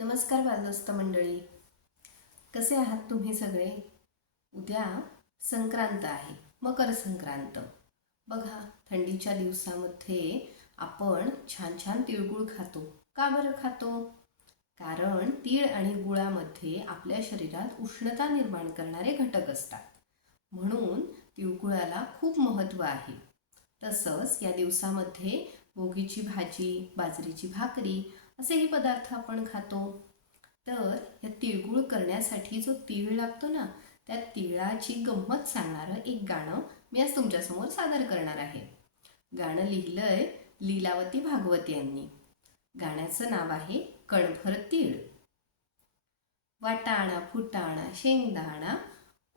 नमस्कार बालदोस्त मंडळी. कसे आहात तुम्ही सगळे? उद्या संक्रांत आहे. मकर संक्रांत. बघा थंडीच्या दिवसामध्ये आपण छान छान तिळगुळ खातो. का बरं खातो? कारण तीळ आणि गुळामध्ये आपल्या शरीरात उष्णता निर्माण करणारे घटक असतात. म्हणून तिळगुळाला खूप महत्त्व आहे. तसंच या दिवसामध्ये भोगीची भाजी बाजरीची भाकरी असेही पदार्थ आपण खातो. तर या तिळगुळ करण्यासाठी जो तीळ लागतो ना त्या तिळाची गंमत सांगणारं एक गाणं मी आज तुमच्यासमोर सादर करणार आहे. गाणं लिहिलंय लीलावती भागवत यांनी. गाण्याचं नाव आहे कणभर तीळ. वाटाणा फुटाणा शेंगदाणा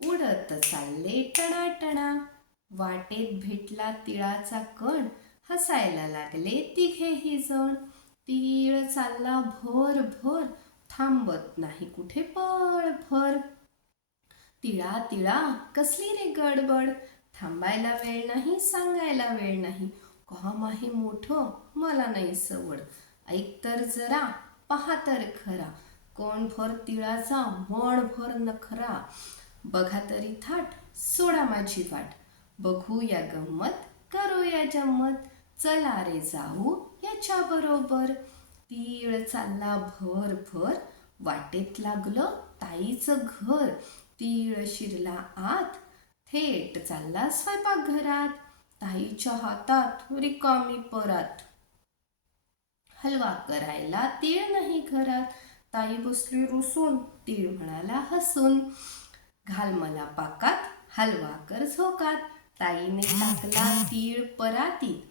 उडत चालले टणाटणा. वाटेत भेटला तिळाचा कण हसायला लागले तिघेही जण. तीळ चालला भर भर थांबत नाही कुठे पळ भर. तिळा तिळा कसली रे गडबड? थांबायला वेळ नाही सांगायला वेळ नाही. काम आहे मोठं मला नाही सवड. ऐक तर जरा पहा तर खरा. कोण भर तिळाचा मण भर नखरा. बघा तरी थाट सोडा माझी वाट. बघू या गंमत करू या जम्मत चला रे जाऊ याच्या बरोबर तीळ चालला भर भर वाटेत लागलं ताईचं घर. तीळ शिरला आत थेट चालला स्वयंपाक घरात ताईच्या हातात रिकामी परात. हलवा करायला तीळ नाही घरात. ताई बसली रुसून तीळ म्हणाला हसून. घाल मला पाकात हलवा कर झोकात. ताईने टाकला तीळ परातीत.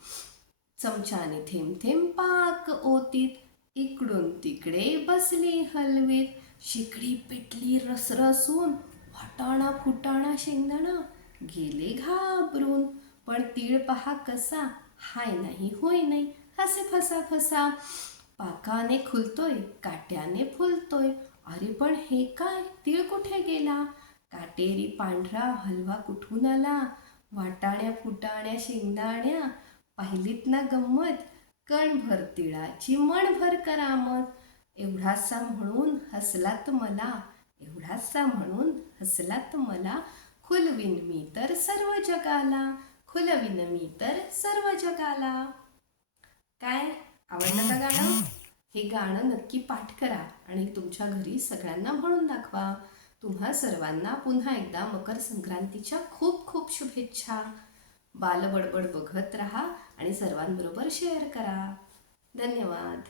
चमच्याने थेंब थेंब पाक ओतीत. इकडून तिकडे बसली हलवीत. शिकडी पिटली रसरसून. वाटाणा फुटाणा शेंगदाणा. गेले घाबरून. पण तीळ पहा कसा. हाय नाही होय नाही. हसे फसा फसा. पाकाने खुलतोय काट्याने फुलतोय. अरे पण हे काय? तीळ कुठे गेला? काटेरी पांढरा हलवा कुठून आला? वाटाण्या फुटाण्या शेंगदाण्या. पाहिलीत ना गंमत कणभर तिळाची मणभर करामत. एवढासा म्हणून हसलात मला एवढासा म्हणून हसलात मला. खुलविन मी तर सर्व जगाला खुलविन मी तर सर्व जगाला. काय? आवडलं का गाणं? हे गाणं नक्की पाठ करा आणि तुमच्या घरी सगळ्यांना म्हणून दाखवा. तुम्हा सर्वांना पुन्हा एकदा मकर संक्रांतीच्या खूप खूप शुभेच्छा. बालबडबड बघत राहा आणि सर्वांबरोबर शेअर करा. धन्यवाद.